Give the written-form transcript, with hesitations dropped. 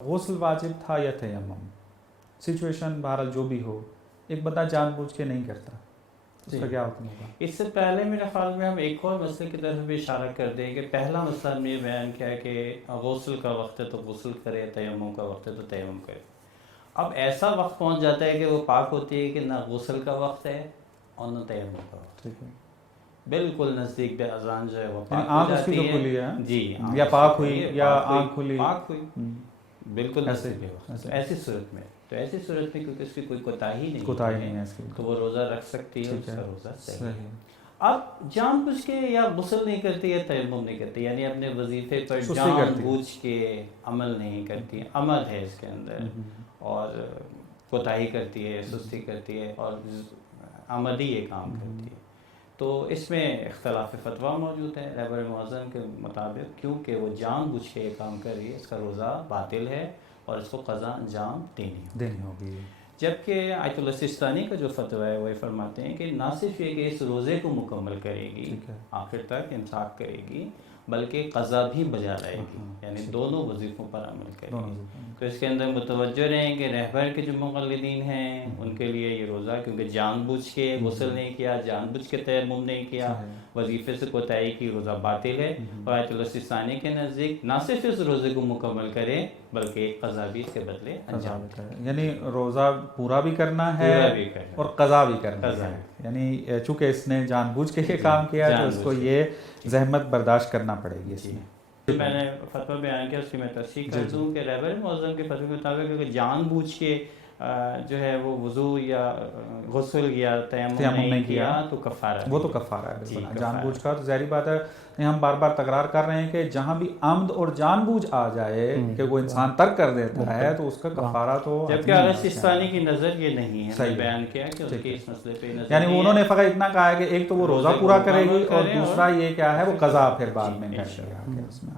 غسل واجب تھا یا تیمم؟ سچویشن بہرحال جو بھی ہو، ایک بندہ جان بوجھ کے نہیں کرتا، اس کا کیا حکم ہوگا؟ اس سے پہلے میرے خیال میں ہم ایک اور مسئلے کی طرف بھی اشارہ کر دیں کہ پہلا مسئلہ ہم نے یہ بیان کیا کہ غسل کا وقت ہے تو غسل کرے، تیمم کا وقت ہے تو تیمم کرے۔ اب ایسا وقت پہنچ جاتا ہے کہ وہ پاک ہوتی ہے کہ نہ غسل کا وقت ہے اور نہ تیمم کا وقت ہے، بالکل نزدیک بے اذان جو ہے وہ پاک ہو جاتی ہے، کھلی ہے جی یا پاک ہوئی یا آنکھ کھلی، پاک ہوئی بالکل نزدیک بے وقت، ایسی صورت میں کیونکہ اس کی کوئی کوتاہی نہیں ہے تو وہ روزہ رکھ سکتی ہے، اس کا روزہ صحیح ہے۔ اب جان بوجھ کے یا غسل نہیں کرتی یا تیمم نہیں کرتی، یعنی اپنے وظیفے پر جان بوجھ کے عمل نہیں کرتی، عمل ہے اس کے اندر اور کوتاہی کرتی ہے، سستی کرتی ہے اور عمدی یہ کام کرتی ہے، تو اس میں اختلاف فتویٰ موجود ہے رہبر معظم کے مطابق، کیونکہ وہ جان بوجھ کے یہ کام کر رہی ہے، اس کا روزہ باطل ہے اور اس کو قضا انجام دینی ہوگی۔ جبکہ آیت اللہ سستانی کا جو فتویٰ ہے وہ یہ فرماتے ہیں کہ نہ صرف یہ کہ اس روزے کو مکمل کرے گی، آخر تک امساک کرے گی، بلکہ قضا بھی بجا لائے گی، یعنی دونوں وظیفوں پر عمل کرے گی۔ تو اس کے اندر متوجہ رہیں کہ رہبر کے جو مقلدین ہیں ان کے لیے یہ روزہ، کیونکہ جان بوجھ کے غسل نہیں کیا، جان بوجھ کے تیمم نہیں کیا، وظیفے سے کوتاہی کی، روزہ باطل ہے، اور آیت اللہ سستانی کے نزدیک نہ صرف اس روزے کو مکمل کرے بلکہ ایک قضا بھی اس کے بدلے انجام کرے، یعنی روزہ پورا بھی کرنا ہے اور قضا بھی کرنا ہے، یعنی چونکہ اس نے جان بوجھ کے یہ کام کیا تو اس کو یہ زحمت برداشت کرنا پڑے گی۔ اس میں نے فتویٰ بیان کیا، اس کی میں تصحیح کر دوں کہ رہبر معظم کے فتوے کے مطابق اگر جان بوجھ کے جو ہے وہ وضو یا غسل یا تیمم نہیں کیا تو کفارہ، وہ تو کفارہ ہے، جان بوجھ کا تو ظاہری بات ہے۔ ہم بار بار تکرار کر رہے ہیں کہ جہاں بھی عمد اور جان بوجھ آ جائے کہ وہ انسان ترک کر دیتا ہے تو اس کا کفارہ تو، جبکہ اعلیٰ سستانی کی نظر یہ نہیں ہے، بیان کیا کہ اس کے اس مسئلے پہ نظر، یعنی انہوں نے فقط اتنا کہا ہے کہ ایک تو وہ روزہ پورا کرے گی اور دوسرا یہ کیا ہے وہ قضا پھر بعد میں کرے گا۔